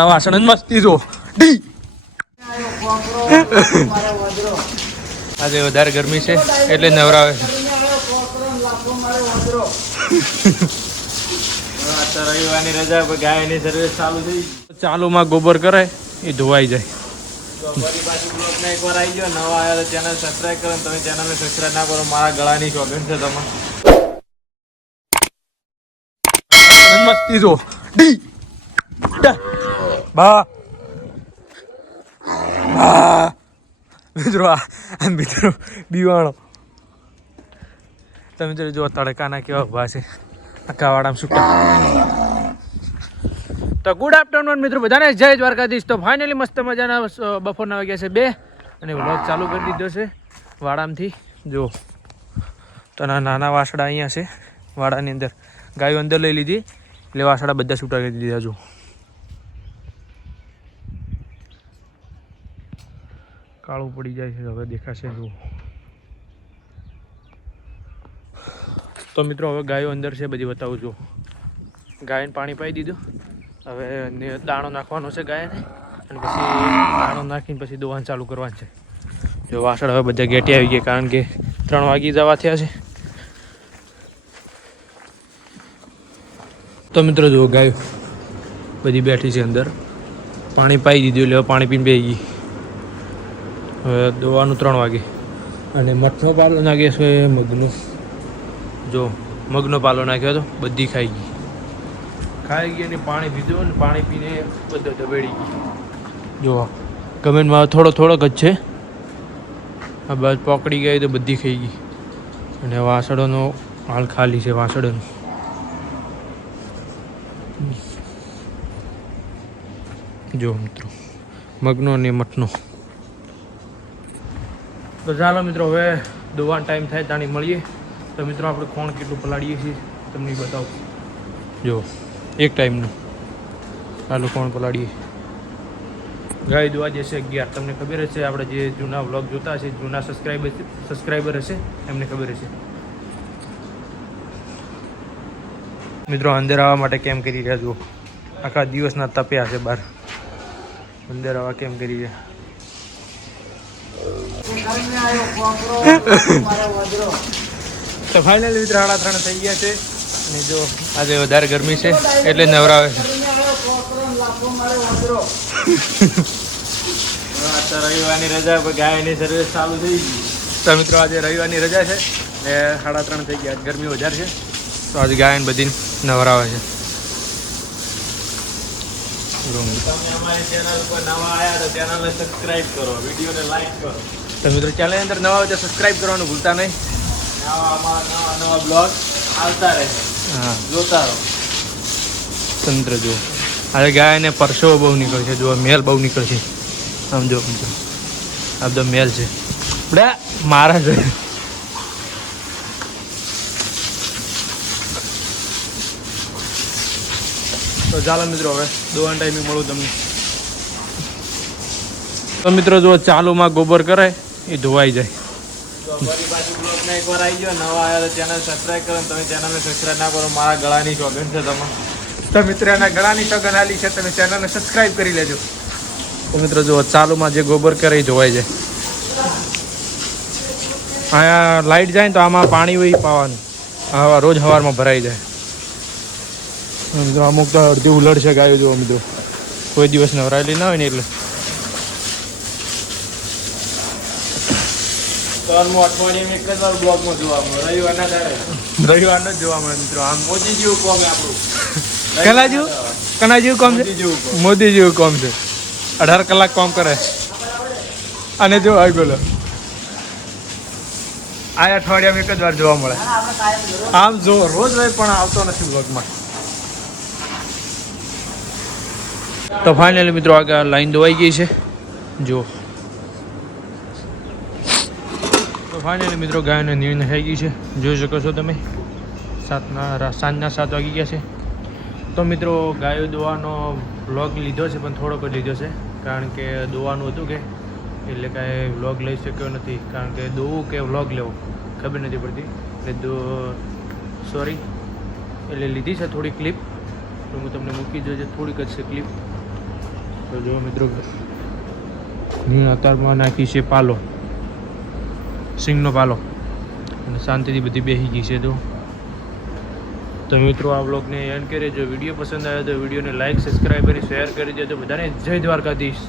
વાસણ જ મસ્તી જો ડી આજે વધારે ગરમી છે એટલે નવરાવે છે રવિવારની રજા ગાયની સર્વિસ ચાલુ થઈ ચાલુમાં ગોબર કરે એ ધોવાઈ જાય એકવાર આવી ગયો નવા આવ્યા તો ચેનલ સબસ્ક્રાઈબ કરો તમે ચેનલને સબસ્ક્રાઈબ ના કરો મારા ગળાની શોખીન છે તમે મસ્તી જો ડી બા મિત્રો આ મિત્રો બીવાણો તમે મિત્રો જો તડકાના કેવા ઉભા છે આખા વાડામાં છૂટા તો ગુડ આફ્ટરનૂન મિત્રો બધાને જય દ્વારકાધીશ તો ફાઇનલી મસ્ત મજાના બપોરના વાગ્યા છે 2 અને વ્લોગ ચાલુ કરી દીધો છે વાડામાંથી જો તો નાના વાસડા અહીંયા છે વાડાની અંદર ગાયો અંદર લઈ લીધી એટલે વાસડા બધા છૂટા કરી દીધા જો કાળું પડી જાય છે હવે દેખાશે જો તો મિત્રો હવે ગાયો અંદર છે બધી બતાવું છું ગાયને પાણી પાઈ દીધું હવે દાણો નાખવાનો છે ગાયને અને પછી દાણો નાખીને પછી દોવાનું ચાલુ કરવાનું છે જો વાસણ હવે બધા ગેટી આવી ગયા કારણ કે 3 વાગી જવા થયા છે તો મિત્રો જો ગાયો બધી બેઠી છે અંદર પાણી પાઈ દીધું એટલે પાણી પીને બેસી ગઈ હવે દોવાનું 3 વાગે અને મઠનો પાલો નાખ્યો છે મગનો જો મગનો પાલો નાખ્યો હતો બધી ખાઈ ગઈ અને પાણી પીધું અને પાણી પીને બધો દબેડી ગઈ જો ગમેનમાં થોડોક જ છે આ બસ પકડી ગઈ તો બધી ખાઈ ગઈ અને વાસળોનો હાલ ખાલી છે વાસળોનો જો મિત્રો મગનો અને મઠનો તો ચાલો મિત્રો હવે દોવાનો ટાઈમ થાય તાણી મળીએ તો મિત્રો આપણે કોણ કેટલું પલાળીએ છીએ તમને બતાવું જો એક ટાઈમનું ચાલો કોણ પલાળીએ ગાય દોવા જશે 11 તમને ખબર હશે આપણે જે જૂના વ્લોગ જોતા હશે જૂના સબસ્ક્રાઈબર હશે એમને ખબર હશે મિત્રો અંદર આવવા માટે કેમ કરી રહ્યા જુઓ આખા દિવસના તપ્યા છે બહાર અંદર આવવા કેમ કરી રહ્યા તો ફાઇનલી મિત્રો 3:30 થઈ ગયા છે અને જો આજે વધારે ગરમી છે એટલે નવરાવે છે રવિવારની રજા ગાયની સર્વિસ ચાલુ થઈ ગઈ તો મિત્રો આજે રવિવારની રજા છે ને 3:30 થઈ ગયા ગરમી વધારે છે તો આજે ગાયને બધી નવરાવે છે તમે અમારી ચેનલ પર નવા આવ્યા તો ચેનલને સબસ્ક્રાઇબ કરો વિડીયોને લાઈક કરો તો મિત્રો ચેનલ અંદર નવા હોય તો સબસ્ક્રાઇબ કરવાનું ભૂલતા નહીં નવા બ્લોગ આવતા રહે હા જોતા રહો તંત્ર જો આજે ગાયને પરસો બહુ નીકળે છે જો મેલ બહુ નીકળે છે આમ જો મિત્રો આ બધો મેલ છે આપણે મારા જોઈએ તો ચાલો મિત્રો હવે દોવાનો ટાઈમે મળું તમને તો મિત્રો જો ચાલુમાં ગોબર કરે એ ધોવાઈ જાય એકવાર આવી ગયો નવા આવ્યા તો ચેનલ સબસ્ક્રાઈબ કરો તમે ચેનલને સબસ્ક્રાઈબ ના કરો મારા ગળાની શોખીન છે તમે તો મિત્રો એના ગળાની શોખીન આલી છે તમે ચેનલને સબસ્ક્રાઈબ કરી લેજો તો મિત્રો જો ચાલુમાં જે ગોબર કરે એ ધોવાઈ જાય અહીંયા લાઇટ જાય ને તો આમાં પાણી વહી પાવાનું રોજ સવારમાં ભરાઈ જાય મિત્રો અમુક તો અડધી ઉલડ છે ગાયો જોવો મિત્રો કોઈ દિવસ નવરાયેલી ના હોય ને એટલે અઠવાડિયામાં એક જ વાર બ્લોગમાં જોવા મળે રવિવારના જ જોવા મળે મિત્રો આમ મોદી જેવું કોમ આપણું કના જેવું કોમ છે મોદી જેવું કોમ છે 18 કલાક કામ કરે અને જો આવી બોલો આ અઠવાડિયામાં એક જ વાર જોવા મળે આમ જો રોજ હોય પણ આવતો નથી બ્લોગમાં તો ફાઇનલી મિત્રો આગળ લાઈન દોવાઈ ગઈ છે જો તો ફાઇનલી મિત્રો ગાયને નીણ થઈ ગઈ છે જોઈ શકો છો તમે સાંજના 7 વાગી ગયા છે તો મિત્રો ગાયો દોવાનો વ્લોગ લીધો છે પણ થોડોક જ લીધો છે કારણ કે દોવાનું હતું કે એટલે કાંઈ વ્લોગ લઈ શક્યો નથી કારણ કે દોવું કે વ્લોગ લેવો ખબર નથી પડતી એટલે સોરી એટલે લીધી છે થોડી ક્લિપ તો હું તમને મૂકી જોઈએ થોડીક જ છે ક્લિપ તો જો મિત્રો અત્યારમાં નાખી છે પાલો, સિંગનો પાલો, અને શાંતિથી બધી બેસી ગઈ છે. તો મિત્રો આ વ્લોગને એન્ડ કરીએ. જો વિડીયો પસંદ આવ્યો તો વિડીયોને લાઇક, સબસ્ક્રાઈબ અને શેર કરી દેજો. બધાને જય દ્વારકાધીશ.